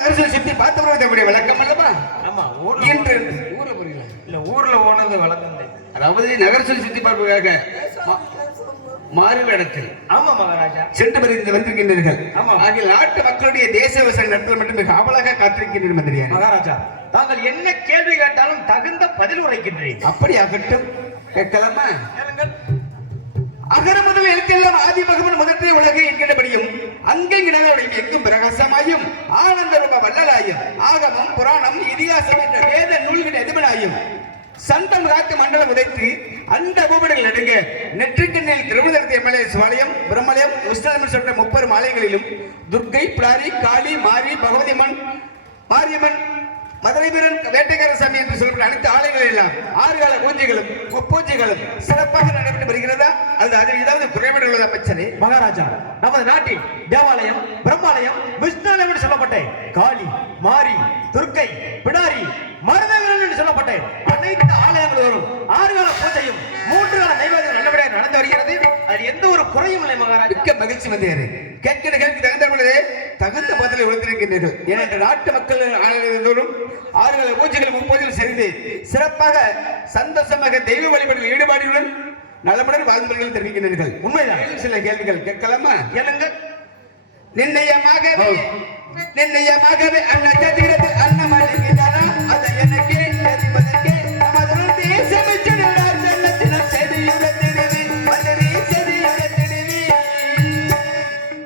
சுத்தி பார்த்தவர்களுடைய விளக்கம் அல்லவா? ஆமா, இன்று ஊர்ல புரியல இல்ல, ஊர்ல ஓனது விளக்கம். அதாவது நகரத்தில் சுத்தி பார்ப்பதற்காக மாறு இடத்தில் ஆமா மகாராஜா சென்று வந்திருக்கின்றீர்கள். ஆமா, ஆகிய நாட்டு மக்களுடைய தேச விவசாயம் நடத்தல் மட்டும் மிக ஆவலாக காத்திருக்கின்ற மந்திரியார். மகாராஜா, தாங்கள் என்ன கேள்வி கேட்டாலும் தகுந்த பதில் உரைக்கின்றேன். அப்படி ஆகட்டும், கேட்கலாமா? அகர முதல் எழுத்தெல்லாம் ஆதி பகவன் முதற்றே உலகை என்கிறபடியும் அங்கெங்கிடங்களுடைய எங்கும் பிரகாசமாயும் ஆனந்த ரூப வள்ளலாயும் ஆகமம் புராணம் இதிகாசம் என்ற வேத நூல்கள் எதுவனாயும் சந்தம் காத்து மண்டலம் உதைத்து அந்த பூமணிகள் நடுங்க நெற்றிக்கண்ணில் திருமணத்தை எம்எல்ஏ சிவாலயம் பிரம்மலயம் உஷ்ணம் சொல்ற 30 ஆலயங்களிலும் துர்க்கை பிளாரி காளி மாரி பகவதி அம்மன் மாரியம்மன் மதுரை வீரன் வேட்டைக்கார சாமி என்று சொல்லப்பட்ட அனைத்து ஆலயங்கள் எல்லாம் 6 கால பூஜைகளும் முப்பூஜைகளும் சிறப்பாக நடைபெற்று வருகிறதா? அது அதில் ஏதாவது குறைபாடு உள்ளது அமைச்சரே? மகாராஜா, நமது நாட்டில் தேவாலயம் பிரம்மாலயம் விஷ்ணாலயம் என்று சொல்லப்பட்ட காளி மாரி துர்க்கை பிடாரி மருதவீரன் என்று சொல்லப்பட்ட அனைத்து ஆலயங்களும் 6 கால பூஜையும் 3 கால நைவேத்தியம் நல்லபடியாக நடந்து வருகிறது. அது எந்த ஒரு குறையும் இல்லை மகாராஜா. மிக்க மகிழ்ச்சி வந்தேன். கேட்கிற கேள்வி தகுந்த பொழுது தகுந்த பதிலை உழைத்திருக்கின்றீர்கள். ஏனென்ற நாட்டு மக்கள் ஆலயத்தோறும் 6 கால பூஜைகள் முப்பதில் சேர்ந்து சிறப்பாக சந்தோஷமாக தெய்வ வழிபாட்டில் ஈடுபாடுடன் நலமுடன் வாழ்ந்தவர்கள் தெரிவிக்கின்றீர்கள். உண்மைதான். சில கேள்விகள் கேட்கலாமா? ஏனுங்க? நிர்ணயமாகவே அன்னத்தில் அன்னமளிக்கிறாரா அதை எனக்கு தெரிவதற்கே நமது தேசமிச்சு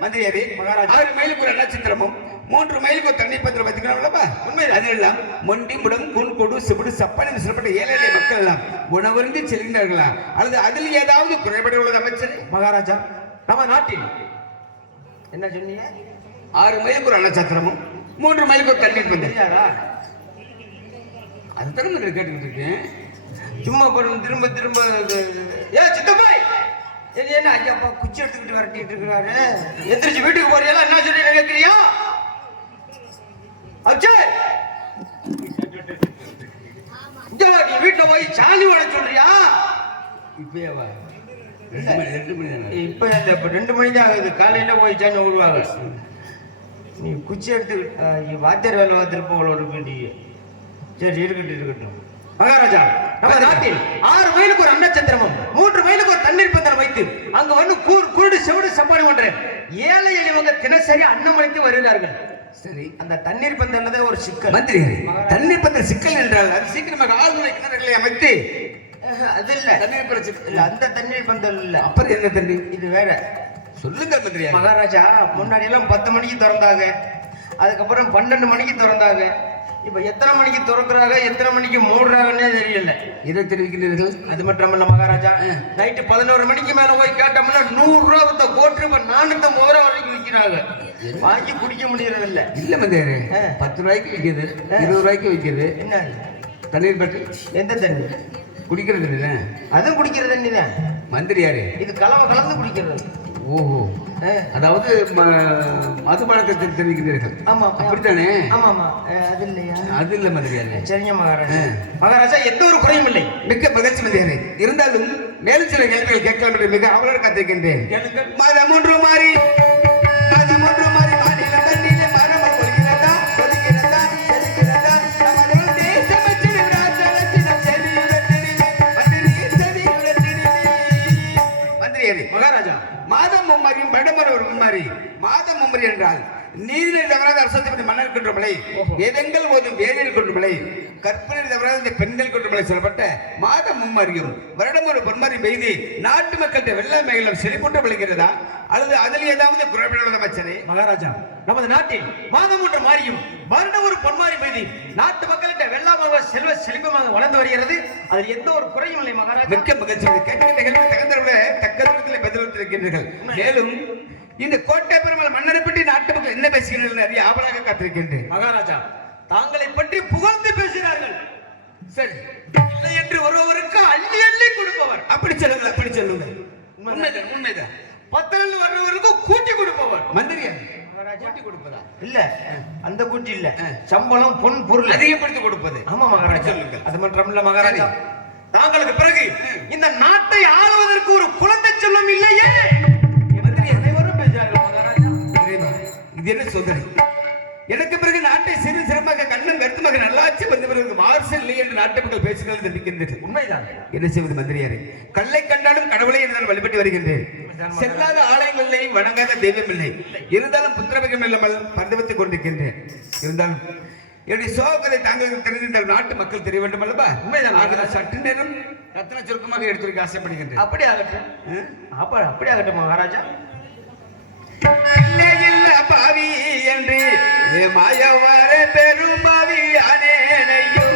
மந்திரியாரே, 6 மைலுக்கு ஒரு நட்சத்திரமும் 3 மைலுக்கு ஒரு தண்ணீர் பத்திரம் வச்சுக்கணும். உண்மை அதெல்லாம் மொண்டி முடம் கூண் கொடு சிபிடு சப்பன் என்று சொல்லப்பட்ட ஏழை மக்கள் எல்லாம் உணவருந்தி செல்கின்றார்களா அல்லது அதில் ஏதாவது குறைபாடு உள்ளது அமைச்சர்? மகாராஜா, நம்ம நாட்டில் என்ன சொன்னீங்க? 6 மைலுக்கு ஒரு நட்சத்திரமும் 3 மைலுக்கு ஒரு தண்ணீர் பத்திரம். அதுதான் கேட்டுக்கிட்டு இருக்கேன். சும்மா திரும்ப திரும்ப சித்தப்பாய் என்ன ஐயாப்பா குச்சி எடுத்துக்கிட்டு வரட்டிட்டு இருக்கிறாரு. எந்திரிச்சு வீட்டுக்கு போறியா? என்ன சொல்லி கேட்கிறியா? வீட்டுல போய் சாலி வாட சொல்றியா? இப்ப 2 மணி தான் ஆகுது. காலையில போய் சாணி விடுவாங்க. நீ குச்சி எடுத்து வாத்தியார் வேலை பார்த்துட்டு போகல. சரி, இருக்கட்டும். மகாராஜா, நம்ம நாட்டில் 6 மைலுக்கு ஒரு நட்சத்திரமும் 3 மைலுக்கு ஒரு தண்ணீர் பந்தரம் வைத்து அங்க வந்து குருடு செவடு சப்பாடு பண்ற ஏழை எளிவங்க தினசரி அன்னமளித்து வருகிறார்கள். சரி, அந்த தண்ணீர் பந்தல்ல ஒரு சிக்கல். மந்திரி, தண்ணீர் பந்தல் சிக்கல் என்றால் அது சீக்கிரமாக ஆழ்துளை கிணறுகளை அமைத்து அது இல்ல தண்ணீர் பிரச்சனை இல்ல. அந்த தண்ணீர் பந்தல் இல்ல. அப்புறம் என்ன தண்ணி? இது வேற. சொல்லுங்க மந்திரி. மகாராஜா, முன்னாடி எல்லாம் 10 மணிக்கு திறந்தாங்க, அதுக்கப்புறம் 12 மணிக்கு திறந்தாங்க. இப்ப எத்தனை மணிக்கு திறக்கிறாங்க எத்தனை மணிக்கு மூடுறாங்கன்னே தெரியல. இதை தெரிவிக்கிறீர்கள். அது மட்டுமல்ல மகாராஜா, நைட்டு 11 மணிக்கு மேல போய் கேட்டோம்னா 100 ரூபா கோட்டு 450 ரூபா வரைக்கும் விற்கிறாங்க. வாங்கி குடிக்க முடியறது இல்ல. இல்ல மந்திரி, 10 ரூபாய்க்கு விற்கிது, 20 ரூபாய்க்கு விற்கிது. என்ன தண்ணீர் பற்றி? எந்த தண்ணி? குடிக்கிற தண்ணி தான். அதுவும் குடிக்கிற தண்ணி தான் மந்திரியாரு. இது கலந்து குடிக்கிறது. ஓஹோ, அதாவது மதுபானத்தை தெரிவிக்கிறீர்கள். ஆமா, அப்படித்தானே? ஆமா. அது இல்லையா? அது இல்ல மந்திரியாரே. சரிங்க மகாராஜா. மகாராஜா, எந்த ஒரு குறையும் இல்லை. மிக்க மகிழ்ச்சி மந்திரியாரே. இருந்தாலும் மேலும் சில கேள்விகள் கேட்கலாம் என்று மிக அவரோடு காத்திருக்கின்றேன். மதம் ஒன்று மாறி மாநில தண்ணியிலே மரபம் கொள்கிறதா செலுகிறதா நமது தேசமச்சு மந்திரியாரே. மகாராஜா, மாதம் மும்மரியும் வருடமர ஒரு மும்மரி. மாதம் மும்மரி என்றால் நீதிநெறி தவறாத அரசத்தை மன்னர் கொன்றமலை, வேதங்கள் போதும் வேதியர் கொன்றமலை, கற்பனை தவறாத இந்த பெண்கள் கொன்றமலை சொல்லப்பட்ட மாதம் மும்மரியும் வருடம் ஒரு பொன்மரி பெய்து நாட்டு மக்கள்கிட்ட வெள்ள மேலும் செழிப்புற்ற விளைகிறதா அல்லது அதில் ஏதாவது குறைபாடு அமைச்சரே? மகாராஜா, நமது நாட்டில் மாதம் ஒன்று மாறியும் வருடம் ஒரு பொன்மாரி பெய்து நாட்டு மக்கள்கிட்ட வெள்ளமாக செல்வ செழிப்பமாக வளர்ந்து வருகிறது. அதில் எந்த ஒரு குறையும் இல்லை மகாராஜா. மிக்க மகிழ்ச்சி. தகுந்த பதிலளித்திருக்கின்றீர்கள். மேலும் இந்த கோட்டை பெருமாள் மன்னரை பற்றி நாட்டு மக்கள் என்ன பேசுகிறார்கள் அறிய ஆவலாக காத்திருக்கின்றேன். மகாராஜா, தாங்களை பற்றி புகழ்ந்து பேசினார்கள். சரி, இல்லை என்று ஒருவருக்கு அள்ளி அள்ளி கொடுப்பவர். அப்படி சொல்லுங்க. உண்மைதான். 10 நாள் வர்றவருக்கு கூட்டி கொடுப்பவர். மந்திரியா கூட்டி கொடுப்பதா? இல்ல, அந்த கூட்டி இல்ல, சம்பளம் பொன் பொருள் அதிகப்படுத்தி கொடுப்பது. ஆமா மகாராஜா, சொல்லுங்க. அது மட்டுமல்ல மகாராஜா, தாங்களுக்கு பிறகு இந்த நாட்டை ஆளுவதற்கு ஒரு குழந்தை செல்வம் இல்லையே. அனைவரும் பேசுகிறார்கள் மகாராஜா. இது என்ன சோதனை? எனக்கு பிறகு நாட்டை சிறு சிறப்பாக கண்ணும் கருத்துமாக நல்லாட்சி வந்த பிறகு மார்சல் இல்லை என்று நாட்டு மக்கள் பேசுகிறது தெரிவிக்கின்றது. உண்மைதான். என்ன செய்வது மந்திரியாரே? கல்லை கண்டாலும் கடவுளை என்று நான் வழிபட்டு வருகின்றேன். செல்லாத ஆலயங்கள் இல்லை, வணங்காத தெய்வம் இல்லை. இருந்தாலும் புத்திரபகம் இல்லாமல் பரிதவித்துக் கொண்டிருக்கின்றேன். இருந்தாலும் என்னுடைய சோகத்தை தாங்களுக்கு தெரிந்த நாட்டு மக்கள் தெரிய வேண்டும் அல்லவா? உண்மைதான். சற்று நேரம் ரத்ன சுருக்கமாக எடுத்துரைக்க ஆசைப்படுகின்றேன். அப்படி ஆகட்டும். அப்படி ஆகட்டும் மகாராஜா. இல்லை இல்ல பாவி என்று மாயவர பெரும் பாவி அனேனையோ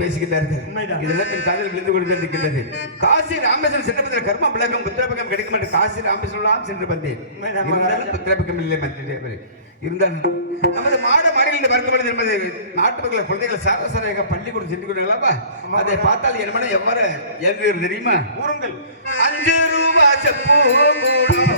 பேசுகிறார்கள். இதெல்லாம் என் காதில் விழுந்து கொண்டிருக்கின்றது. காசி ராமேஸ்வரம் சென்ற கர்ம விளக்கம் புத்திரபகம் கிடைக்கும் என்று காசி ராமேஸ்வரம் சென்று வந்தேன். புத்திரபகம் இல்லை மந்திரி. இருந்தாலும் நமது மாட மாடுகளில் பார்க்கப்படுது என்பது நாட்டு மக்கள் குழந்தைகள் சாரசாரையாக பள்ளிக்கூடம் சென்று கொண்டாங்களா? அதை பார்த்தால் என் மனம் எவ்வாறு இயங்குகிறது தெரியுமா? கூறுங்கள். 5 ரூபாய் செப்பு கூடும்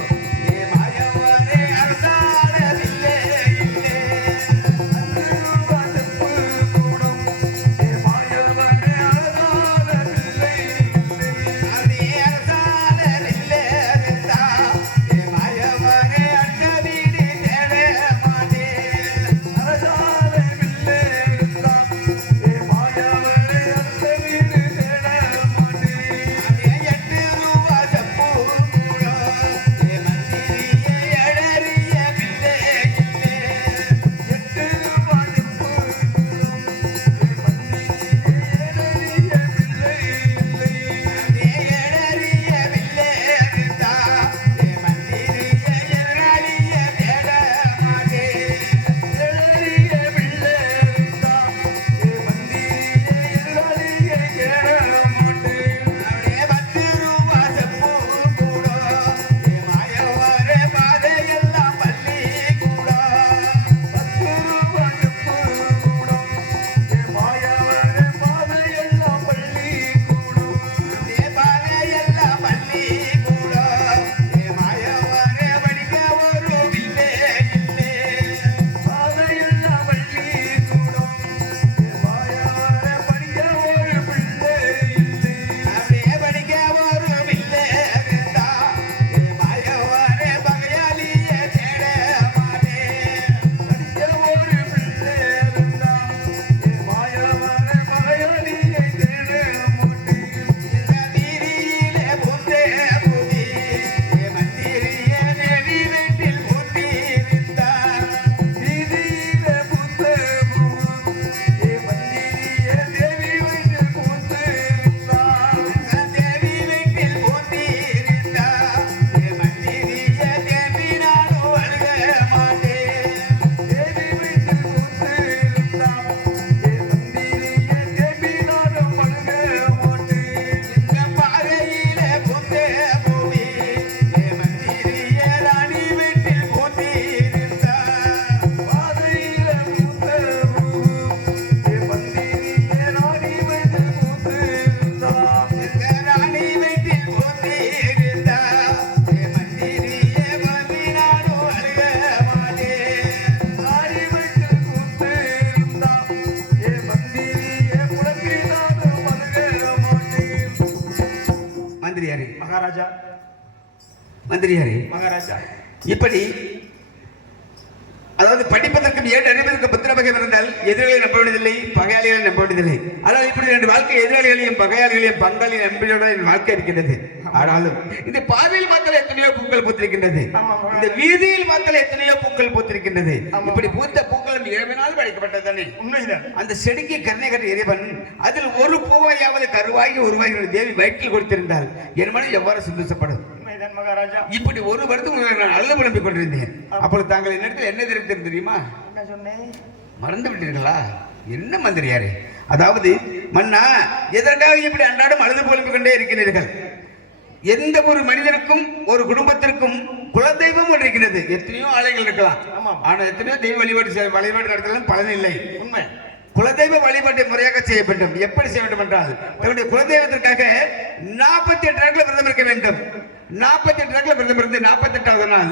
மந்திரியாரே, மகாராஜா, இப்படி அதாவது படிப்பதற்கும் ஏன் அறிவதற்கும் புத்திர பகை இருந்தால் எதிரிகளை நம்ப வேண்டியதில்லை, பகையாளிகளை நம்ப வேண்டியதில்லை. அதாவது இப்படி ரெண்டு வாழ்க்கை எதிராளிகளையும் பகையாளிகளையும் பங்காளியும் நம்பியோட வாழ்க்கை இருக்கின்றது. ஆனாலும் இந்த பாதையில் பார்த்தால் எத்தனையோ பூக்கள் பூத்திருக்கின்றது, இந்த வீதியில் பார்த்தால் எத்தனையோ பூக்கள் பூத்திருக்கின்றது. இப்படி பூத்த பூக்கள் இறைவனால் படைக்கப்பட்டது தானே. உண்மைதான். அந்த செடிக்கு கருணை கட்ட இறைவன் அதில் ஒரு பூவையாவது கருவாகி உருவாகி தேவி வயிற்றில் கொடுத்திருந்தால் என் மனம் எவ்வாறு சந்தோஷப்படும். மகாராஜா இப்படி ஒரு வருத்தம் நான் அழுது புலம்பிக் கொண்டிருந்தேன். அப்பொழுது தாங்கள் என்னிடத்தில் என்ன தெரிவித்தது தெரியுமா? என்ன சொன்னேன்? மறந்து விட்டீர்களா? என்ன மந்திரியாரே? அதாவது மன்னா, எதற்காக இப்படி அன்றாடம் அழுது புலம்பிக் கொண்டே இருக்கிறீர்கள்? எந்த ஒரு மனிதனுக்கும் ஒரு குடும்பத்திற்கும் குலதெய்வம் ஒன்று இருக்கிறது. எத்தனையோ ஆலயங்கள் இருக்கலாம், ஆனா எத்தனையோ தெய்வ வழிபாடு நடத்தலாம் பலன் இல்லை. உண்மை. குலதெய்வ வழிபாட்டை முறையாக செய்ய வேண்டும். எப்படி செய்ய வேண்டும் என்றால், தன்னுடைய குலதெய்வத்திற்காக 48 நாட்கள் விரதம் இருக்க வேண்டும். 48 நாட்கள் விரதம் இருந்து 48வது நாள்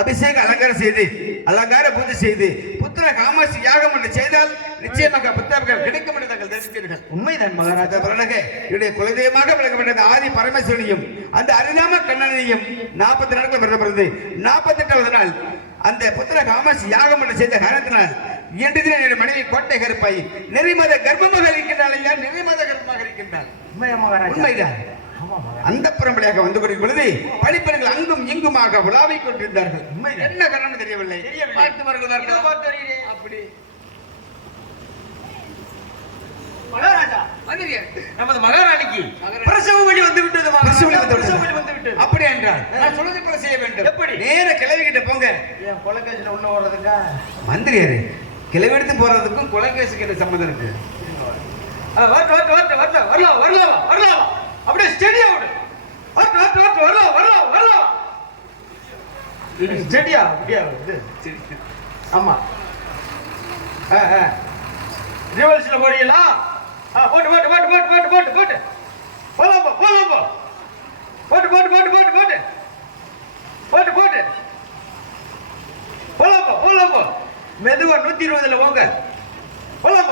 அபிஷேக அலங்காரம் செய்து அலங்கார பூஜை செய்து புத்திர காமாட்சி யாகம் என்று செய்தால் நிச்சயமாக புத்திரர்கள் கிடைக்கும் என்று தாங்கள் தெரிவித்தீர்கள். உண்மைதான் மகாராஜா. பிறகு என்னுடைய குலதெய்வமாக விளக்கப்பட்ட ஆதி பரமேஸ்வரனையும் அந்த அரிதாம கண்ணனையும் 40 நாட்கள் விரதம் இருந்து 48வது நாள் அந்த புத்திர காமாட்சி யாகம் என்று செய்த காரணத்தினால் இன்று தினம் மனைவி கோட்டை கருப்பாய் நிறைமாத கர்ப்பமாக இருக்கின்றாள். ஐயா, நிறைமாத கர்ப்பமாக இருக்கின்றாள். உண்மைதான். அந்த பரம்பரையாக வந்து கொண்டிருக்கும் பொழுது படிப்பெண்கள் அங்கும் இங்குமாக உலாவிக் கொண்டிருந்தார்கள். என்ன காரணம் தெரியவில்லை. அப்படி மகாராஜா, நமது மகாராணிக்கு பிரசவ வழி வந்து விட்டது. அப்படி என்றால் நான் சொல்வதை போல செய்ய வேண்டும். எப்படி? நேர கிளவிக்கிட்ட போங்க. ஏன் கொலைகேசில உள்ள வர்றதுக்கா? மந்திரியாரு, கிளவி எடுத்து போறதுக்கும் கொலைகேசுக்கு என்ன சம்மந்தம் இருக்கு? வரலாம் அப்படியே ஸ்டெடியா விடு. வரலாம் ஸ்டெடியா அப்படியே இது. ஆமா, ரிவர்ஸ்ல போறீங்களா? போட்டு போட்டு போட்டு போட்டு போட்டு போட்டு போட்டு போலாம் போலாம் போட்டு போட்டு போட்டு போட்டு போட்டு போட்டு போட்டு போலாம் மெதுவா 120ல போங்க. போலாம்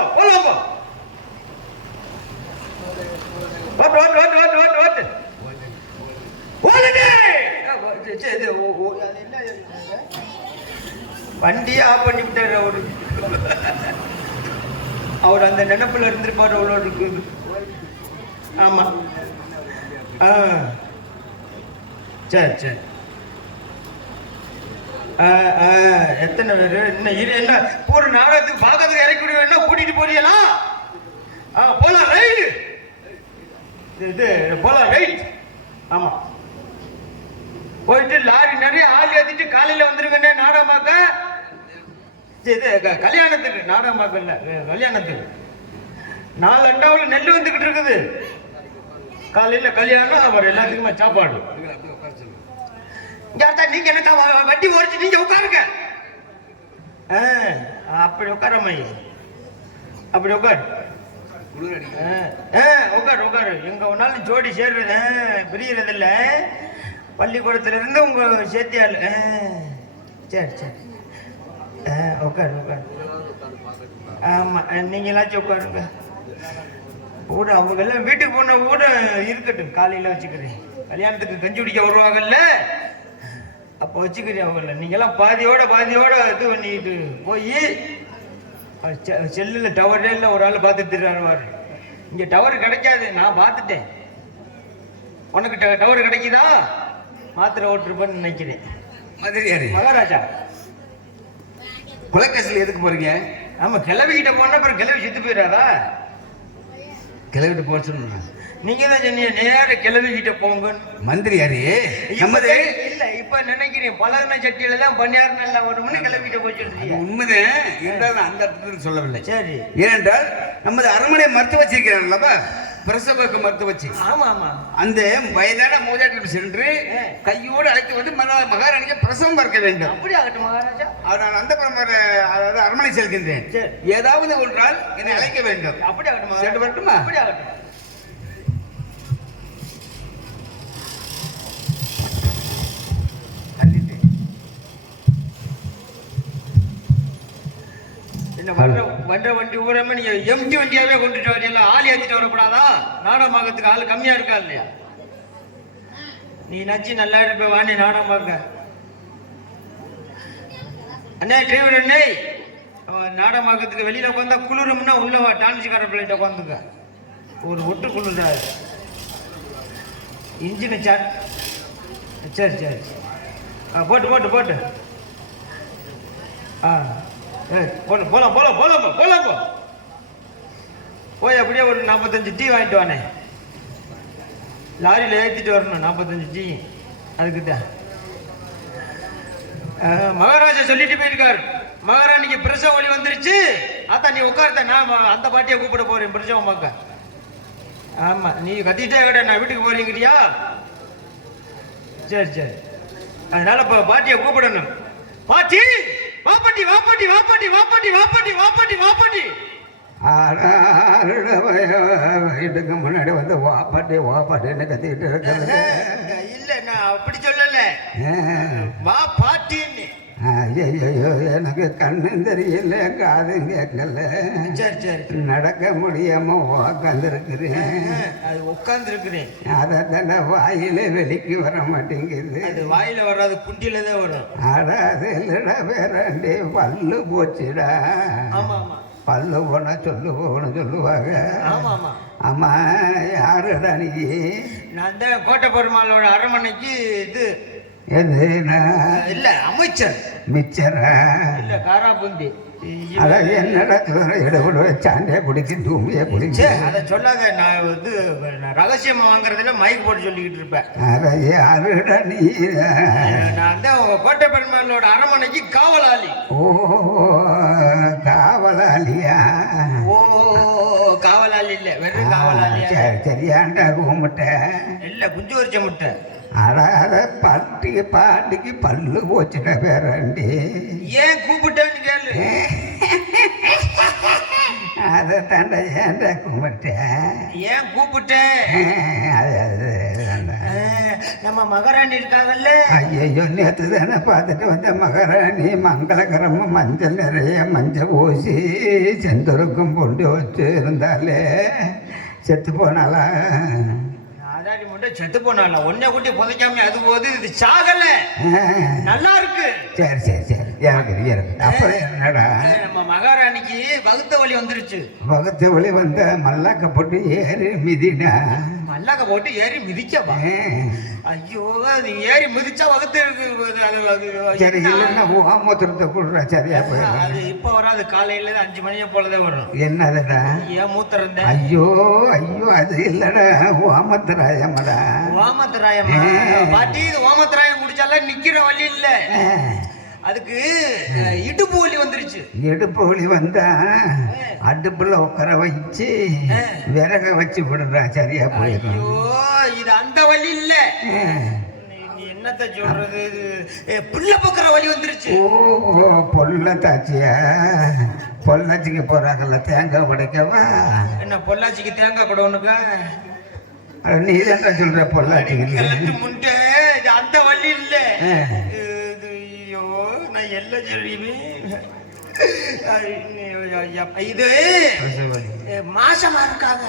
போட்டு ஓட்டு ஓட்டு ஓட்டு ஓட்டு ஓட்டு ஓடுடே. வண்டியை ஆஃப் பண்ணி விட்டாரு அவரு. அவர் அந்த நினைப்புல இருந்திருப்பாரு அவ்வளோ. ஆமா, சரி சரி. எத்தனை பேர் என்ன ஒரு நாடகத்துக்கு பார்க்கறதுக்கு இறக்கி விடுவேன்னா கூட்டிட்டு போறீங்களா? போலாம் ரைடு. இது போலாம் ரைட். ஆமா, போயிட்டு லாரி நிறைய ஆள் ஏத்திட்டு காலையில வந்துருங்கண்ணே. நாடகமாக்க இது கல்யாணத்துக்கு நாடகமாக்க இல்ல, கல்யாணத்துக்கு 4 அண்டாவில் நெல் வந்துகிட்டு இருக்குது. காலையில கல்யாணம், அவர் எல்லாத்துக்குமே சாப்பாடு. நீங்க என்ன வண்டி ஓடிச்சு, நீங்க உட்காருங்க. அப்படி உட்காரம்மா, அப்படி உட்காரு. உட்காரு. எங்க ஒன்னாலும் ஜோடி சேர்றது பிரியறது இல்ல. பள்ளிக்கூடத்துல இருந்து உங்க சேர்த்தியாள். சரி சரி, உட்காரு. ஆமா, நீங்களாச்சும் உட்காருங்க. கூட அவங்க எல்லாம் வீட்டுக்கு போன கூட இருக்கட்டும், காலையில வச்சுக்கிறேன். கல்யாணத்துக்கு கஞ்சி குடிக்க வருவாங்கல்ல, அப்போ வச்சுக்கிறேன். அவங்க நீங்கெல்லாம் பாதியோட இது பண்ணிட்டு போய் செல்லுல டவர்ல ஒரு ஆள் பார்த்துட்டு இருக்காரு. இங்க டவர் கிடைக்காது, நான் பார்த்துட்டேன். உனக்கு டவர் கிடைக்குதா? மாத்திரை ஓட்டுருப்பேன்னு நினைக்கிறேன். மதுரையாரு மகாராஜா, கொலைக்கேசில் எதுக்கு போறீங்க? ஆமா, கிளவிக்கிட்ட போனா அப்புறம் கிளவி செத்து போயிடாதா? கிளவிட்டு போக சொன்ன நீங்க தான் சொன்னீங்க நேர கிளவிக்கிட்ட போங்க. மந்திரியாரு நமது இல்ல, இப்ப நினைக்கிறேன் பலகன சட்டியில தான் பணியார் நல்லா வரும்னு கிளவிக்கிட்ட போச்சு. உண்மைதான், என்றால் அந்த அர்த்தத்தில் சொல்லவில்லை. சரி, ஏனென்றால் நமது அரண்மனை மருத்துவ வச்சிருக்கிறார்களா, பிரசவக்கு மருத்துவ வச்சு. ஆமா ஆமா, அந்த வயதான மூதாட்டிடம் சென்று கையோடு அழைத்து வந்து மகாராணிக்கு பிரசவம் பார்க்க வேண்டும். அப்படி ஆகட்டும் மகாராஜா. நான் அந்த அதாவது அரண்மனை செல்கின்றேன். ஏதாவது ஒன்றால் என்னை அழைக்க வேண்டும். அப்படி ஆகட்டும் வரட்டுமா? அப்படி ஆகட்டும். வண்ட வண்டி ஊராம நீங்க எம்டி வண்டியாவே கொண்டுட்டு வரீங்களா? ஆள் ஏத்திட்டு வரக்கூடாதா? நாடகமாகத்துக்கு ஆள் கம்மியா இருக்கா இல்லையா? நீ நச்சு நல்லா இருப்ப, வாணி நாடகம் பார்க்க. அண்ணே டிரைவர் அண்ணே நாடகமாக்கிறதுக்கு வெளியில உட்காந்தா குளிரும்னா உள்ள வா டான்ஸுக்கார பிள்ளைகிட்ட உட்காந்துக்க ஒரு ஒட்டு குளிர்டா இன்ஜினை சாட் சரி சரி போட்டு போட்டு போட்டு போல போலாம் போலாம் போலாம் போலாம் போ போய் அப்படியே ஒரு 45 டீ வாங்கிட்டு வானே லாரியில் ஏற்றிட்டு வரணும் 45 டீ அதுக்கு தான் மகாராஜா சொல்லிட்டு போயிருக்காரு மகாராணிக்கு பிரசவ வலி வந்துருச்சு அதான் நீ உட்கார்த்த நான் அந்த பாட்டியை கூப்பிட போறேன் பிரசவம் பார்க்க ஆமா நீ கத்திட்டே கிட்ட நான் வீட்டுக்கு போறீங்கடியா சரி சரி அதனால இப்ப பாட்டியை கூப்பிடணும் பாட்டி வாப்பாட்டி வாப்பாட்டி வாப்பாட்டி வாப்பாட்டி வாப்பாட்டி வாப்பாட்டி வாப்பாட்டி வீட்டுக்கு முன்னாடி வந்து வாப்பாட்டி வாப்பாட்டின்னு கத்திக்கிட்டு இருக்கிறது இல்ல நான் அப்படி சொல்லல வா பாட்டின்னு ஐயோ எனக்கு கண்ணும் தெரியல காதும் கேட்கல சரி சரி நடக்க முடியாம உக்காந்துருக்கிறேன் அது உட்காந்துருக்கிறேன் அதை தானே வாயில வெளிக்கு வர மாட்டேங்குது அது வாயில வராது குண்டியில தான் வரும் அடாது இல்லடா வேறாண்டே பல்லு போச்சுடா ஆமா ஆமா பல்லு போனா சொல்லுவோன்னு சொல்லுவாங்க ஆமா ஆமா ஆமா யாருடா நீ நான் தான் கோட்டை பெருமாளோட அரண்மனைக்கு இது எது இல்ல அமைச்சர் மிச்சரா இல்ல காராபுந்தி அதான் என்னடா எடுபடு சாண்டியா குடிச்சு தூமியா குடிச்சு அதை சொல்லாத நான் வந்து ரகசியம் வாங்குறதுல மைக் போட்டு சொல்லிக்கிட்டு இருப்பேன் அட யாருடா நீ நான் தான் உங்க கோட்டை பெருமாளோட அரண்மனைக்கு காவலாளி ஓ காவலாளியா ஓ காவலாளி இல்ல வெறும் காவலாளி சரி சரியாண்டா கும்பிட்ட இல்ல குஞ்சு வரிச்ச முட்டை அடாத பாட்டிக்கு பல்லு போச்சுடா பேராண்டி ஏன் கூப்பிட்டேன்னு கேளு அதை தாண்டா ஏன்டா கும்பிட்டேன் ஏன் கூப்பிட்டேன் நம்ம மகாராணி இருக்காங்கல்ல ஐயோ நேற்று தானே பார்த்துட்டு வந்த மகாராணி மங்களகரமா மஞ்சள் நிறைய மஞ்சள் ஊசி செந்தூருக்கும் கொண்டு வச்சு இருந்தாலே செத்து போனாலா அதாடி முட்டை செத்து போனால ஒன்னே கூட்டி புதைக்காம அது போது இது சாகல நல்லா இருக்கு சரி சரி சரி எனக்கு அப்புறம் என்னடா நம்ம மகாராணிக்கு வகுத்த வலி வந்துருச்சு வகுத்த வழி வந்த மல்லாக்க போட்டு ஏறி மிதிடா மல்லாக்க போட்டு ஏறி மிதிக்கப்பா ஐயோ அது ஏறி மிதிச்சா வகுத்து சரி இல்லைன்னா மூத்திரத்தை கொடுறா சரியா போயிடும் அது இப்ப வராது காலையில 5 மணியை போலதான் வரும் என்னதுடா ஏன் மூத்திரம் ஐயோ ஐயோ அது இல்லடா ஓமத்தராயம்டா ஓமத்தராயமா பாட்டி இது ஓமத்தராயம் குடிச்சால நிக்கிற வழி இல்ல அதுக்கு இடுப்பு வலி வந்துருச்சு இடுப்பு வலி வந்தா அடுப்புல உட்கார வச்சு விறக வச்சு விடுறா சரியா போயிடும் ஐயோ இது அந்த வலி இல்ல என்னத்த சொல்றது புள்ள பக்கிற வலி வந்துருச்சு ஓ பொள்ளத்தாச்சியா பொள்ளாச்சிக்கு போறாங்கல்ல தேங்காய் உடைக்கவா என்ன பொள்ளாச்சிக்கு தேங்காய் கூட உனக்கா நீ தான்டா சொல்ற பொள்ளாச்சிக்கு முண்டை அந்த வலி இல்ல ஐயோ நான் எல்லாம் சொல்லுவேன் இது மாசமா இருக்காங்க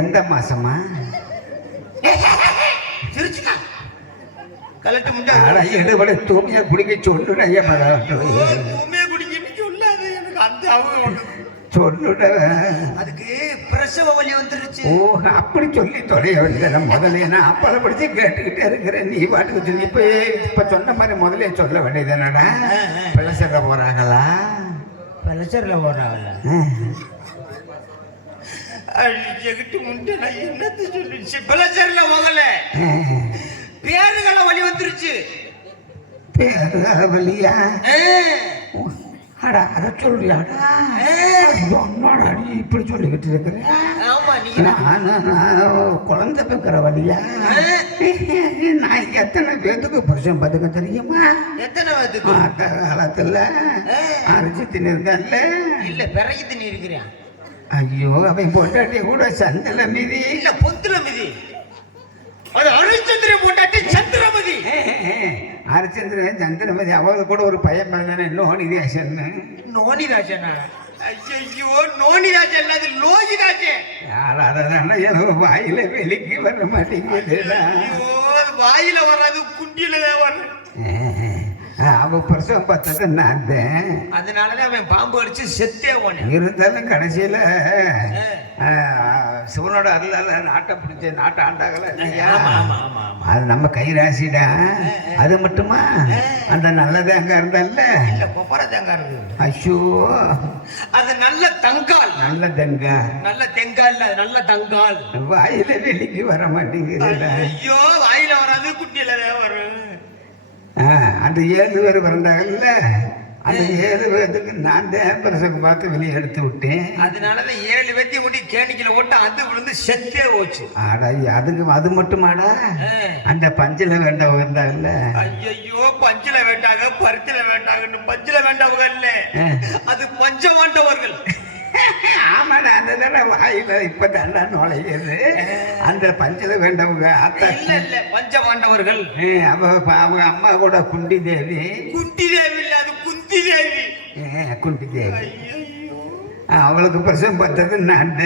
எந்த மாசமா சிரிச்சுக்கா கலட்டு முண்டை எடுபட தூமியா குடிக்க சொல்லுடா தூமியா குடிக்கன்னு சொல்லாது எனக்கு அந்த அவங்க சொல்லுட அதுக்கு பிரசவ வலி வந்துருச்சு ஓ அப்படி சொல்லி தொலைய வேண்டியது முதல்ல நான் அப்பளை படிச்சு கேட்டுக்கிட்டே இருக்கிறேன் நீ பாட்டுக்கு சொல்லி இப்ப சொன்ன மாதிரி முதல்ல சொல்ல வேண்டியது என்னடா பிளசர்ல போறாங்களா பிளசர்ல போறாங்களா அடிச்சுக்கிட்டு முண்டை நான் என்னத்த சொல்லிச்சு பிளசர்ல போகல பேருகள வலி வந்துருச்சு பேருகள வலியா அடா அதை சொல்றியாடா என்னடா நீ இப்படி சொல்லிக்கிட்டு இருக்கிறேன் குழந்தை பெக்கிற வழியா நான் எத்தனை பேத்துக்கு புருஷன் பத்துக்க தெரியுமா எத்தனை பேத்துக்கு அந்த காலத்துல அரிசி தின்னிருக்கல இல்ல பிறகு தின்னி இருக்கிறேன் ஐயோ அவன் பொண்டாட்டி கூட சந்தில மிதி இல்ல பொந்துல மிதி அது அரிச்சந்திர பொண்டாட்டி சந்திரமதி ஹரிச்சந்திரன் சந்திரமதி அவங்க கூட ஒரு பையன் பிறந்தானே நோனிதாசன் நோனிதாசனா ஐயோ நோனிதாசன் அது லோகிதாசன் அதான் எனக்கு வாயில வெளிக்கு வர மாட்டேங்குது வாயில வராது குண்டியில தான் வரும் அவ பிரசவம் பார்த்தது நான் தான். அதனாலதான் அவன் பாம்பு அடிச்சு செத்தே போனேன். இருந்தாலும் கடைசியில சிவனோட அருளால நாட்டை பிடிச்ச நாட்டை ஆண்டாகல இல்லையா? அது நம்ம கைராசிடா. அது மட்டுமா அந்த நல்ல தேங்காய் இருந்தால இல்ல கொப்பரை தேங்காய் இருக்கு. ஐயோ அது நல்ல தங்கால். நல்ல தேங்காய். நல்ல தேங்காய் இல்ல நல்ல தங்கால். வாயில வெளிக்கு வர மாட்டேங்குது. ஐயோ வாயில வராது குட்டியில வரும். அந்த 7 பேர் பிறந்தாங்கல்ல, அந்த 7 பேருக்கு நான் தான் பிரசவம் பார்த்து வெளியே எடுத்து விட்டேன். அதனாலதான் 7 பேர்த்தையும் கூட்டி கேணிக்கல ஓட்டு அது விழுந்து செத்தே போச்சு. ஆடா அதுக்கு அது மட்டுமாடா அந்த பஞ்சில வேண்டவங்க இருந்தாங்கல்ல. ஐயோ பஞ்சில வேண்டாங்க பருத்தில வேண்டாங்கன்னு பஞ்சில வேண்டவங்க இல்ல, அது பஞ்சமாண்டவர்கள். ஆமாடா அந்த தானே வாயில இப்ப தாண்டா நுழையுது. அந்த பஞ்சில வேண்டவங்க இல்ல இல்ல பஞ்சமாண்டவர்கள். அவங்க அம்மா கூட குண்டி தேவி. குண்டி தேவி இல்ல அது குந்தி தேவி. குண்டி தேவி அவளுக்கு பிரசவம் பார்த்தது நான்.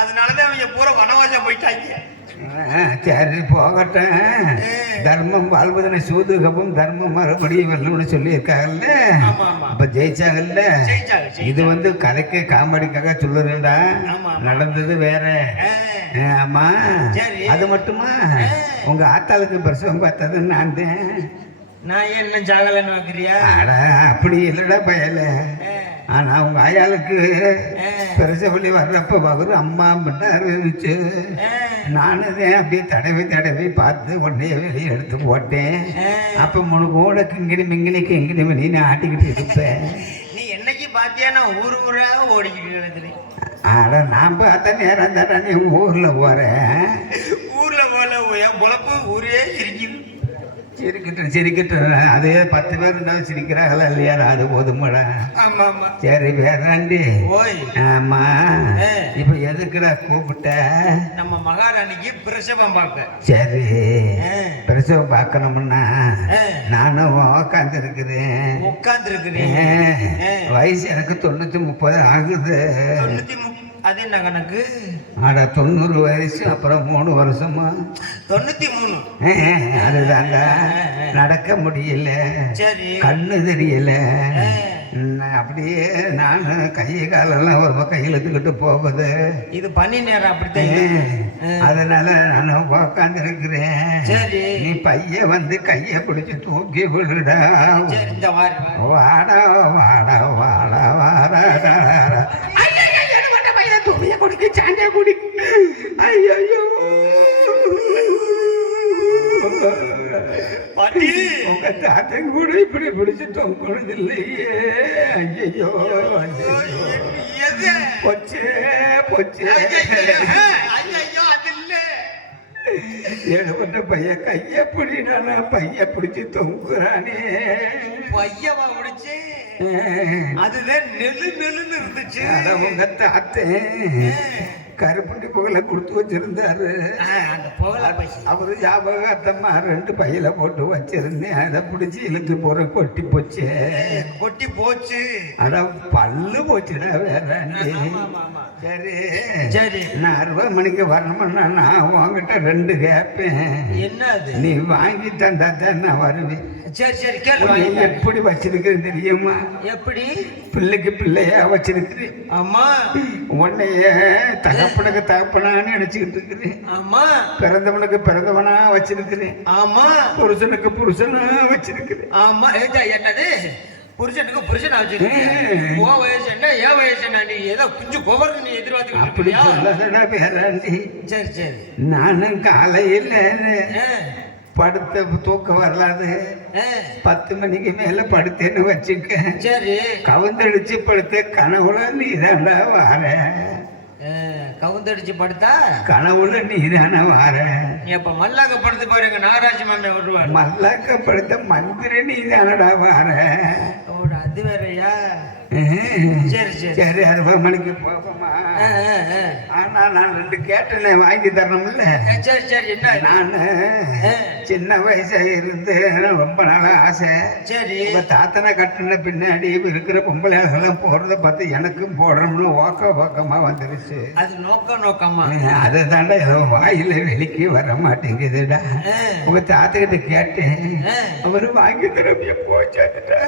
அதனாலதான் அவங்க பூரா வனவாசம் போயிட்டாங்க. சரி போகட்டும். தர்மம் வாழ்வதனை சூதுகவும் தர்மம் மறுபடியும் வரணும்னு சொல்லியிருக்காங்கல்ல. அப்ப ஜெயிச்சாங்கல்ல. இது கதைக்கு காமெடிக்காக சொல்லுறேன்டா. நடந்தது வேற. ஆமா அது மட்டுமா உங்க ஆத்தாளுக்கு பிரசவம் பார்த்தது நான் தான். நான் என்ன ஜாகலன்னு வைக்கிறியா? அப்படி இல்லடா பயல. ஆனா உங்க ஆயாளுக்கு பிரசவலி வர்றப்ப வகுறு அம்மா மட்டும் இருந்துச்சு. நானும் அப்படியே தடவை பார்த்து உடனே வெளியே எடுத்து போட்டேன். அப்ப கூட கிங்கிடி மிங்கிலிக்கு எங்கிடி நீ ஆட்டிக்கிட்டு இருப்பேன். நீ என்னைக்கு பாத்தியா நான் ஊரா ஓடிக்கிட்டு இருக்கிறேன். நான் பார்த்த நேரம் தானே நீ ஊர்ல போறேன். ஊர்ல போல என் பொழப்பு ஊரே சிரிக்குது. சிரிக்கட்டும். அதே 10 பேர் இருந்தாலும் சிரிக்கிறாங்களா இல்லையா? அது போதுமாடா. சரி வேறாண்டி. ஆமா இப்ப எதுக்குடா கூப்பிட்ட? நம்ம மகாராணிக்கு பிரசவம் பார்க்க. சரி பிரசவம் பார்க்கணும்னா நானும் உட்கார்ந்து இருக்கிறேன். வயசு எனக்கு 90-30 ஆகுது. அது என்ன கணக்கு? 90 வயசு அப்புறம் 3 வருஷமா 93. அதுதாங்க நடக்க முடியல. கண்ணு தெரியல. அப்படியே நான் கை காலெல்லாம் ஒரு பக்கம் இழுத்துக்கிட்டு போகுது. இது பனி நேரம் அப்படித்தான். அதனால நான் உட்கார்ந்து இருக்கிறேன். நீ பையன் கைய பிடிச்சு தூக்கி விடுடா. வாடா வாடா வாடா வாடா. துணியை குடிக்க சாண்டியா குடி. ஐயோ உங்க தாத்தன் கூட இப்படி பிடிச்சு தொங்கணும் இல்லையே. ஐயோ பொச்சே பொச்சே. ஏழுபட்ட பையன் கைய பிடினா பைய பிடிச்சு தொங்குறானே. பையவா பிடிச்சு அதுதான் நெல்லு நெல்லுன்னு இருந்துச்சு. உங்க தாத்தே கருப்பட்டி புகழ கொடுத்து வச்சிருந்தாரு. அவரு ஞாபகத்தம்மா 2 பையில போட்டு வச்சிருந்தேன். அதை பிடிச்சி இழுத்து போற கொட்டி போச்சு. அட பல்லு போச்சுடா வேற. சரி சரி நான் 60 மணிக்கு வரணும்னா நான் உங்ககிட்ட 2 கேட்பேன். என்ன நீ வாங்கி தந்தா தான் நான் வருவேன். சரி சரி எப்படி வச்சிருக்கிறேன் தெரியுமா? எப்படி பிள்ளைக்கு பிள்ளையா வச்சிருக்கிறேன். ஆமா உன்னைய தகப்பனுக்கு தகப்பனான்னு நினைச்சுக்கிட்டு இருக்கிறேன். ஆமா பிறந்தவனுக்கு பிறந்தவனா வச்சிருக்கிறேன். ஆமா புருஷனுக்கு புருஷனா வச்சிருக்கிறேன். ஆமா என்னது புருஷனுக்கு புருஷனா வச்சிருக்கேன். ஓ வயசு என்ன ஏன் வயசு என்ன? நீ ஏதோ கொஞ்சம் கோவர்னு நீ எதிர்பார்த்து அப்படி சொல்லடா பேராண்டி. சரி சரி நானும் காலையில் படுத்த தூக்கம் வரலாது. 10 மணிக்கு மேல படுத்தேன்னு வச்சுக்க. சரி கவுந்தடிச்சு படுத்த கனவுல நீ தாண்டா வார. கவுந்தடிச்சு படுத்தா கனவுல நீ தானே வார. இப்ப மல்லாக்க படுத்து பாருங்க நாகராஜ் மாமே வருவார். மல்லாக்க படுத்த மந்திரி நீ தானடா வார. அது வேறையா? சரி சரி சரி அருவாமனைக்கு போவோமா? ஆ, ஆ, ஆ. ஆனா நான் 2 கேட்டேனே வாங்கி தரணும்ல. சரி சரி என்ன நான் சின்ன வயசா இருந்து ரொம்ப நாளா ஆசை. சரி உங்க தாத்தனை கட்டின பின்னாடி இருக்கிற பொம்பளைகள்லாம் போறத பார்த்து எனக்கும் போடணும்னு ஓக்கமா வந்துருச்சு. அது நோக்கமா அதை தாண்டா ஏதோ வாயில வெளிக்கு வர மாட்டேங்குதுடா. உங்க தாத்தகிட்ட கேட்டேன், அவரு வாங்கி தரப்பிய போச்சாட்டா.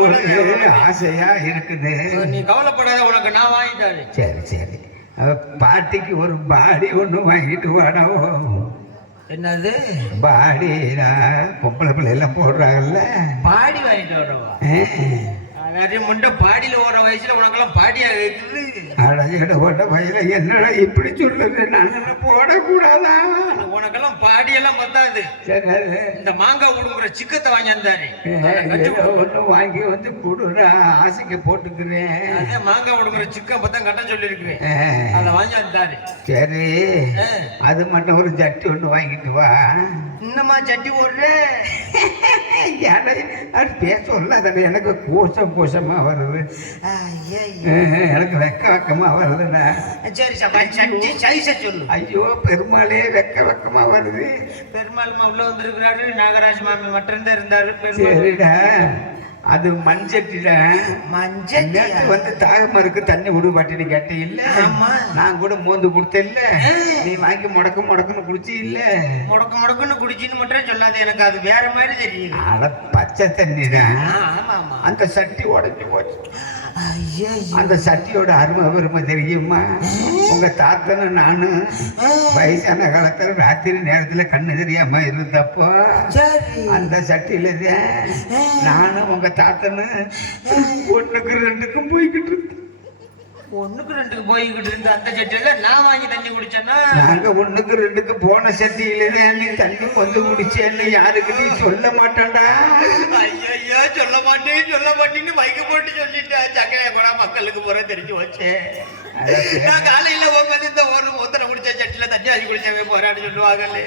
ஒரு ஆசையா இருக்குது. நீ கவலைப்படாத, உனக்கு நான் வாங்கிட்டாரு. சரி சரி, பாட்டிக்கு ஒரு பாடி ஒண்ணு வாங்கிட்டு வாடாவோ. என்னது பாடிடா? பொம்பளை பிள்ளை எல்லாம் போடுறாங்கல்ல, பாடி வாங்கிட்டு வரவா? நிறைய முண்டை பாடியில ஓடுற வயசுல உனக்கெல்லாம் பாடியா இருக்குது. அழகிட ஓட்ட வயல என்னடா இப்படி சொல்லுது? நான் போடக்கூடாதா? உனக்கெல்லாம் பாடியெல்லாம் பத்தாது. இந்த மாங்காய் கொடுக்குற சிக்கத்தை வாங்கி வந்தாரு. ஒண்ணு வாங்கி வந்து கொடுறா, ஆசைக்கு போட்டுக்கிறேன். மாங்காய் கொடுக்குற சிக்கன் பத்தா கட்ட சொல்லி இருக்கிறேன், அதை வாங்கி வந்தாரு. சரி, அது மட்டும் ஒரு சட்டி ஒண்ணு வாங்கிட்டு வா. இன்னமா சட்டி ஓடுற? அது பேச சொல்லாத, எனக்கு கோஷமா வருது. எனக்கு வெக்கமா வருதுடா. சரி சட்டி சைஸ சொல்லு. ஐயோ பெருமாளே வெக்கமா வருது. பெருமாள் உள்ள வந்திருக்கிறாரு, நாகராஜ் மாமி மட்டும் இருந்தாரு. சரிடா, அது மஞ்சட்டில மஞ்சள் வந்து தாகமருக்கு தண்ணி விடு பாட்டின்னு கேட்ட இல்ல? நான் கூட மோந்து கொடுத்தேன் இல்ல? நீ வாங்கி முடக்குன்னு குடிச்சு இல்ல? முடக்குன்னு குடிச்சின்னு மட்டும் சொல்லாது, எனக்கு அது வேற மாதிரி தெரியுது. அட பச்சை தண்ணி தான். அந்த சட்டி உடஞ்சி போச்சு. அந்த சட்டியோட அருமை தெரியுமா? உங்க தாத்தனும் நானும் வயசான காலத்துல ராத்திரி நேரத்துல கண்ணு தெரியாம இருந்தப்போ அந்த சட்டியில நானும் உங்க தாத்தனும் 1க்கு 2க்கும் போய்கிட்டு இருந்தோம். 1க்கு 2க்கு போய்கிட்டு இருந்த அந்த சட்டியில நான் வாங்கி தண்ணி குடிச்சேன்னா? நாங்க 1க்கு 2க்கு போன சட்டியில நீ தண்ணி வந்து குடிச்சேன்னு யாருக்கு நீ சொல்ல மாட்டான்டா. ஐயா சொல்ல மாட்டேன்னு வைக்க போட்டு சொல்லிட்டேன். சக்கையா கூட மக்களுக்கு போற தெரிஞ்சு வச்சு நான் காலையில போகும்போது இந்த ஒரு ஒத்தனை குடிச்ச சட்டில தண்ணி வாங்கி குடிச்சவே போறான்னு சொல்லுவாங்கல்ல.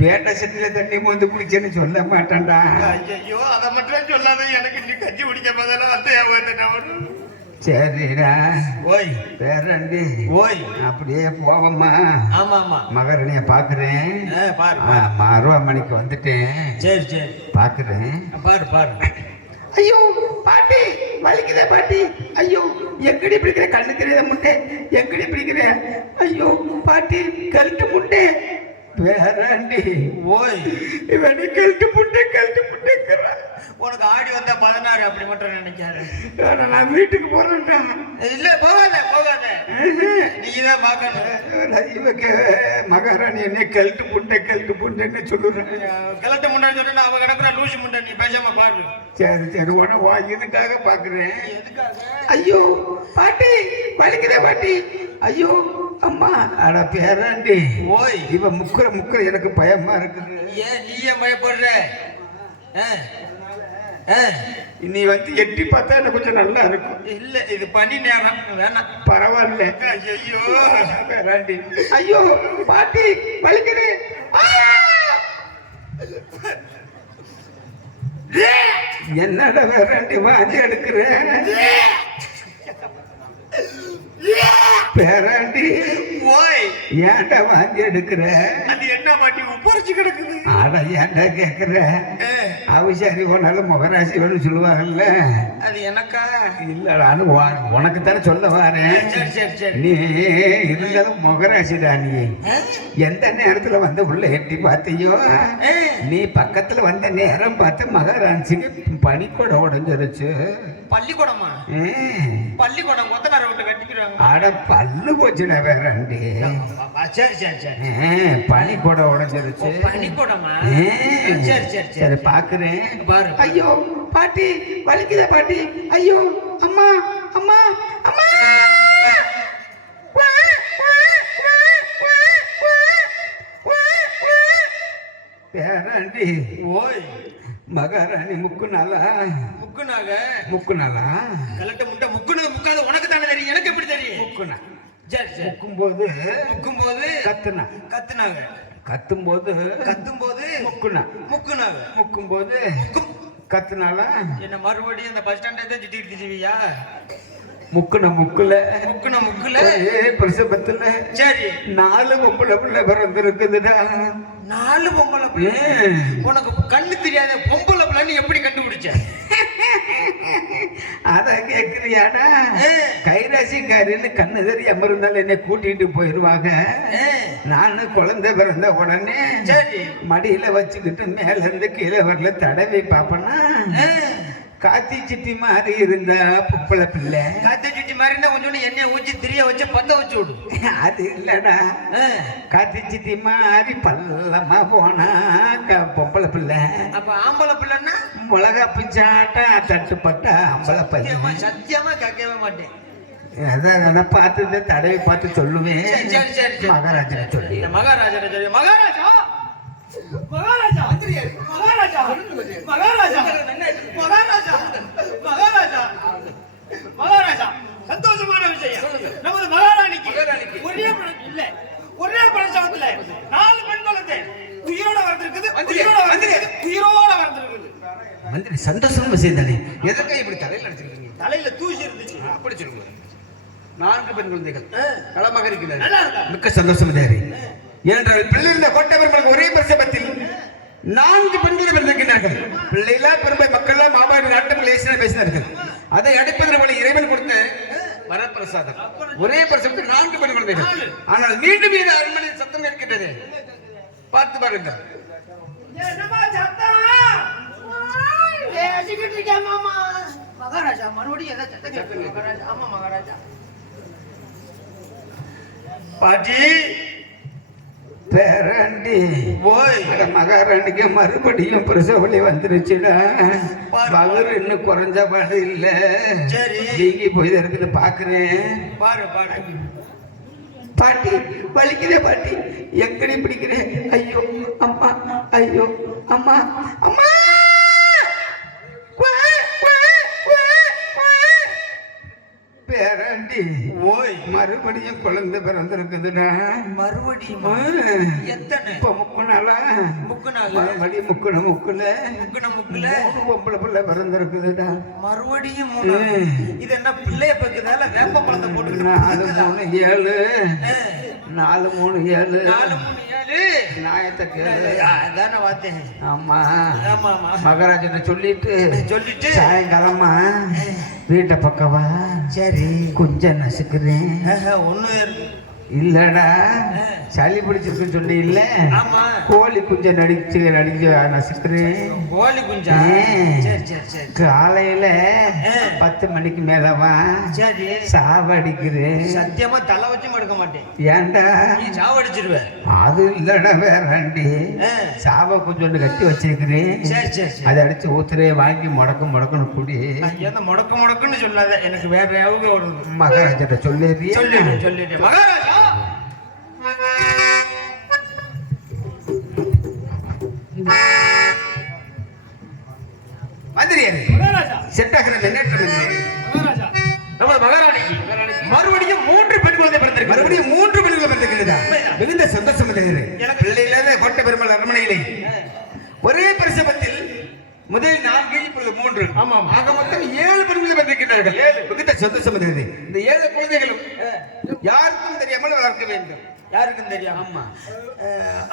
பேட்ட சட்டில தண்ணி வந்து குடிச்சேன்னு சொல்ல மாட்டான்டா. ஐயோ அதை மட்டும் சொல்லாத, எனக்கு நீ கஞ்சி குடிக்க போதெல்லாம் அந்த சரிடா. ஓய் பேரண்டி ஓய், அப்படியே போவம்மா. ஆமா மகரணிய பாக்குறேன். அருவாமணிக்கு வந்துட்டேன். சரி சரி பாக்குறேன். பாரு. ஐயோ பாட்டி வலிக்குதே பாட்டி. ஐயோ எங்கடி பிடிக்கிற? கண்ணு தெரியாத முட்டை எங்கடி பிடிக்கிற? ஐயோ பாட்டி கழுத்து முட்டை. பேராண்டி ஓய், இவனை கழுத்து முட்டைங்கிறா. உனக்கு ஆடி வந்தா 16 அப்படி மட்டும் நினைக்காரு. நான் வீட்டுக்கு போறேன்டா. இல்ல போகாத, நீதான் பாக்கணும். மகாராணி என்ன கழுத்து முட்டைன்னு சொல்லுறேன். கிழட்டு முண்டான்னு சொன்னா அவ கிடக்குற லூசி முண்டை, நீ பேசாம பாரு. சரி உன இதுக்காக பாக்குறேன். ஐயோ பாட்டி வலிக்குதே பாட்டி. ஐயோ அம்மா. அட பேராண்டி ஓய், இவ முக்குற எனக்கு பயமா இருக்குது. ஏன் நீ ஏன் பயப்படுற? நீ வந்து எட்டி பார்த்தா எனக்கு கொஞ்சம் நல்லா இருக்கும். இல்ல இது பனி நேரம், வேணாம். பரவாயில்ல. ஐயோ பேராண்டி. ஐயோ பாட்டி வலிக்குது. என்னடா பேராண்டி வாந்தி எடுக்கிறேன்? பேராண்டி ஓய், ஏன்டா வாந்தி எடுக்கிற? அது என்ன பாட்டி உப்பரிச்சு கிடக்குது? ஆடா ஏன்டா கேக்குற? அவசரி உன்னால முகராசி வேணும்னு சொல்லுவாங்கல்ல, அது எனக்கா? இல்லடான்னு உனக்கு தானே சொல்ல வாரேன். சரி நீ இருந்தாலும் முகராசிடா. நீ எந்த நேரத்துல வந்து உள்ள எட்டி பார்த்தியோ, நீ பக்கத்துல வந்த நேரம் பார்த்து மகாராணிக்கு பனிக்கூட உடஞ்சிருச்சு. பள்ளிக்கூடமா? பள்ளிக்கூடம் கொத்தனார விட்டு கட்டிக்கிறாங்க. அட பல்லு போச்சுடா வேறாண்டி. சரி பனிக்கூட உடஞ்சிருச்சு. பள்ளிக்கூடமா? சரி பாக்குறேன். பாரு. ஐயோ பாட்டி வலிக்குதா பாட்டி? ஐயோ அம்மா அம்மா அம்மா. பேராண்டி ஓய், மகாராணி முக்குனாலா கலட்ட முட்டை முக்காத உனக்கு தானே தெரியும், எனக்கு எப்படி தெரியும்? முக்குனா. சரி முக்கும்போது கத்துனாங்க. கத்தும்போது முக்குனாங்க. முக்கும்போது கத்துனால என்ன மறுபடியும் இந்த பஸ் ஸ்டாண்டை தான் சுத்திட்டு திரிவியா? முக்குன முக்குல முக்குல பிரசபத்துல சரி 4 பொம்பளை பிள்ளை பிறந்திருக்குதுடா. 4 பொம்பளை பிள்ளை? உனக்கு கண்ணு தெரியாத பொம்பளை பிள்ளைன்னு எப்படி கண்டுபிடிச்ச? அத கேக்குறியாடா? கைராசிக்காரின்னு கண்ணு தெரியாம இருந்தாலும் என்னை கூட்டிட்டு போயிருவாங்க. நானு குழந்தை பிறந்த உடனே சரி மடியில வச்சுக்கிட்டு மேல இருந்து கீழே வரல தடவி பாப்பனா காத்தி சிட்டி மாதிரி இருந்தா பொம்பளை பிள்ளை. காத்தி சிட்டி மாதிரி இருந்தா கொஞ்சம் எண்ணெய் ஊற்றி திரிய வச்சு பத்த வச்சு விடு. அது இல்லடா, காத்தி சிட்டி மாதிரி பள்ளமா போனா பொம்பளை பிள்ளை. அப்ப ஆம்பளை பிள்ளைன்னா மிளகா பிஞ்சாட்டா தட்டுப்பட்ட ஆம்பளை பையன். சத்தியமா கேட்கவே மாட்டேன். அதான் பார்த்து தடவை பார்த்து சொல்லுவேன். மகாராஜனை சொல்லி மகாராஜனை சொல்லி மகாராஜா மகாராஜா மகாராஜா மகாராஜா மகாராஜா மகாராஜா மகாராஜா சந்தோஷமான விஷயம். நமது மகாராணிக்கு ஒரே பிரசவத்துல 4 பெண் குழந்தை உயிரோட வந்திருக்குது. மந்திரி சந்தோஷம் விஷயம் தானே. எதற்காக இப்படி தலையில அடிச்சிருக்கீங்க? தலையில தூசி இருந்துச்சு. அப்படி சொல்லுங்க. 4 பெண் குழந்தைகள் களமாக இருக்கிறார். நல்லா இருக்கா? மிக்க சந்தோஷம் தாரி. ஏனென்றால் பிள்ளை இருந்த கோட்டவர்களுக்கு ஒரே பிரசவத்தில் 4 பெண்கள் பிறந்திருக்கிறார்கள். பிள்ளைகளா பெருமை மக்கள்லாம் மாபாடு நாட்டங்கள் ஏசினா பேசினார்கள். அதை அடைப்பதற்கு இறைவன் கொடுத்த வரப்பிரசாதம். ஒரே பிரசவத்தில் 4 பெண் குழந்தைகள். ஆனால் மீண்டும் மீது அரண்மனை சத்தம் இருக்கின்றது. பார்த்து பாருங்கள். மகாராஜா மறுபடியும் மகாராஜா. ஆமா மகாராஜா. பாட்டி பேராண்டி ஓய் மகாராணிக்கு மறுபடியும் பிரசவலி வந்துருச்சுடா. பகர் இன்னும் குறைஞ்ச பாடு இல்ல. சரி வீங்கி போய் இருக்குது பாக்குறேன். பாரு பாரு. பாட்டி வலிக்குதே பாட்டி. எங்கடி பிடிக்கிறேன். ஐயோ அம்மா ஐயோ அம்மா அம்மா. பேராண்டி ஓய் மறுபடியும் குழந்தை பிறந்திருக்குதுடா. மறுபடியும் எத்தனை? இப்ப 3 நாளா மறுபடியும் முக்குல 3 பொம்பளை பிள்ளை பிறந்திருக்குதுடா. மறுபடியும் இது என்ன பிள்ளைய பக்குதால வேப்ப பழத்தை போட்டு 4 3 7 4 3 7 4 3 7 நாயத்தை கேளு. அதான வாத்தேன். ஆமா ஆமா மகாராஜனை சொல்லிட்டு சாயங்காலமா வீட்டை பக்கவா சரி கொஞ்சம் நசுக்குறேன். ஒண்ணு இல்லடா சளி பிடிச்சிருக்குன்னு சொன்னி இல்ல. ஆமா கோழி குஞ்சம் நடிச்சு நசுக்குறேன். கோழி குஞ்சா? சரி சரி சரி. காலையில 10 மணிக்கு மேலவா சரி சாவடிக்கிறேன். சத்தியமா தலை வச்சும் எடுக்க மாட்டேன். ஏன்டா? நீ சாவடிச்சிருவேன். அது இல்லடா வேறாண்டி. சாவ கொஞ்சோண்டு கட்டி வச்சிருக்கிறேன். சரி சரி. அதை அடிச்சு ஊத்துறே வாங்கி முடக்குன்னு குடி. முடக்குன்னு சொல்லாத. எனக்கு வேற யாவது ஒரு மகாராஜா சொல்லிடுறியா? சொல்லிட்டு மகாராஜா மந்திரியாரு செட்டாகிற நம்ம மகாராணிக்கு மறுபடியும் 3 பெண் குழந்தை பிறந்திருக்கு. மறுபடியும் 3 பெண்கள் பிறந்திருக்கிறதா? மிகுந்த சந்தோஷம். பிள்ளையில கோட்டை பெருமாள் அரண்மனையிலே ஒரே பிரசவத்தில் முதல் 4 இப்பொழுது 3. ஆமா ஆக மொத்தம் 7 பெண்கள் பிறந்திருக்கிறார்கள். மிகுந்த சந்தோஷம். இந்த 7 குழந்தைகளும் யாருக்கும் தெரியாமல் வளர்க்க வேண்டும். யாருக்கும் தெரியும். ஆமா.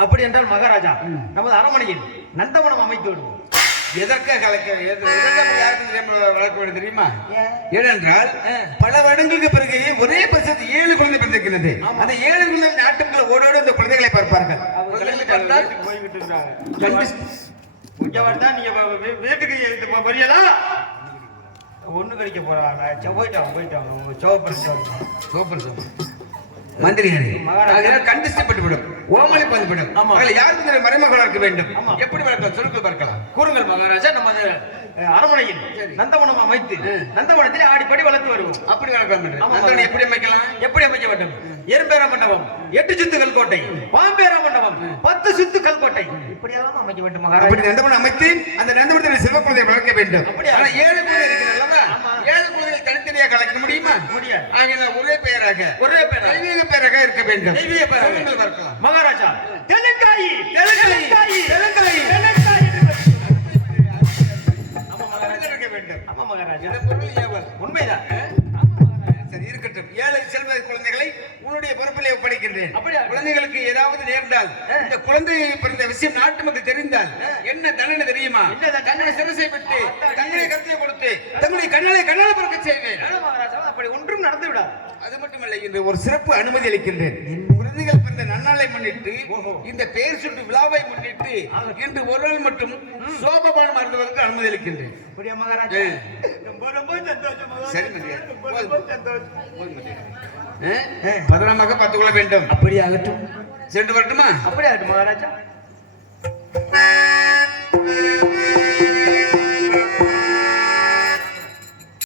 அப்படி என்றால் மகாராஜா நமது அரண்மனையில் நந்தவனம் அமைத்து விடுவோம். எதற்காக யாருக்கும் தெரியாமல் வளர்க்க வேண்டும் தெரியுமா? ஏனென்றால் பல வருடங்களுக்கு பிறகு ஒரே பட்சத்தில் 7 குழந்தை பிறந்திருக்கிறது. அந்த 7 குழந்தை நாட்டுக்குள்ள ஓடோடு இந்த குழந்தைகளை பார்ப்பார்கள். போய்கிட்டு இருக்காங்க. நீங்க வீட்டுக்கு வரியலா ஒண்ணு கிடைக்க போறாங்க. போயிட்டாங்க சோப்பர் மந்திரியாரே கண்டிஷ்டப்பட்டு விடும். ஓமலை பந்துவிடும். யாருக்கு மறைமகள் வளர்க்க வேண்டும். எப்படி வளர்க்கலாம் சொல்லுங்கள் பார்க்கலாம். கூறுங்கள் மகாராஜா. நமது அரண்மனையில் நந்தவனம் அமைத்து நந்தவனத்தில் ஆடிப்படி வளர்த்து வருவோம். அப்படி வளர்க்கலாம். எப்படி அமைக்கலாம்? எப்படி அமைக்க வேண்டும்? எறும்பேரா மண்டபம் 8 சுத்து கல்கோட்டை, பாம்பேரா மண்டபம் 10 சுத்து கல்கோட்டை, இப்படியெல்லாம் அமைக்க வேண்டும் மகாராஜா. அப்படி நந்தவனம் அமைத்து அந்த நந்தவனத்தில் சிவ குழந்தை வளர்க்க வேண்டும். ஆனா 7 குழந்தை இருக்கிறது. 7 குழந்தைகள் தனித்தனியாக கலக்க முடியுமா? முடியாது. ஆகிய ஒரே பெயராக தெய்வீக பெயராக இருக்க வேண்டும். தெய்வீக பெயராக வளர்க்கலாம் மகாராஜா. தெலுங்காயி உண்மைதான். சரி இருக்கட்டும். 7 செல்வ குழந்தைகளை உன்னுடைய பொறுப்பிலே ஒப்படைக்கின்றேன். அப்படியா? குழந்தைகளுக்கு ஏதாவது நேர்ந்தால் இந்த குழந்தை பிறந்த விஷயம் நாட்டு மக்கள் தெரிந்தால் என்ன தண்டனை தெரியுமா? தங்களை சிரசை விட்டு தங்களை கருத்தை கொடுத்து தங்களுடைய கண்ணால் பிறக்க செய்வேன். மகாராஜா அப்படி ஒன்றும் நடந்து விடாது. அது மட்டுமல்ல, இன்று ஒரு சிறப்பு அனுமதி அளிக்கின்றேன். குழந்தைகள் பிறந்த நன்னாளை முன்னிட்டு இந்த பெயர் சுட்டு விழாவை முன்னிட்டு இன்று ஒரு நாள் மட்டும் சோபபானம் அருந்துவதற்கு அனுமதி அளிக்கின்றேன். அப்படியா மகாராஜா? ரொம்ப ரொம்ப சந்தோஷம். சரி ரொம்ப சந்தோஷம். பத்திரமாக பார்த்துக் கொள்ள வேண்டும். அப்படி ஆகட்டும். சென்று வரட்டுமா? அப்படி ஆகட்டும் மகாராஜா.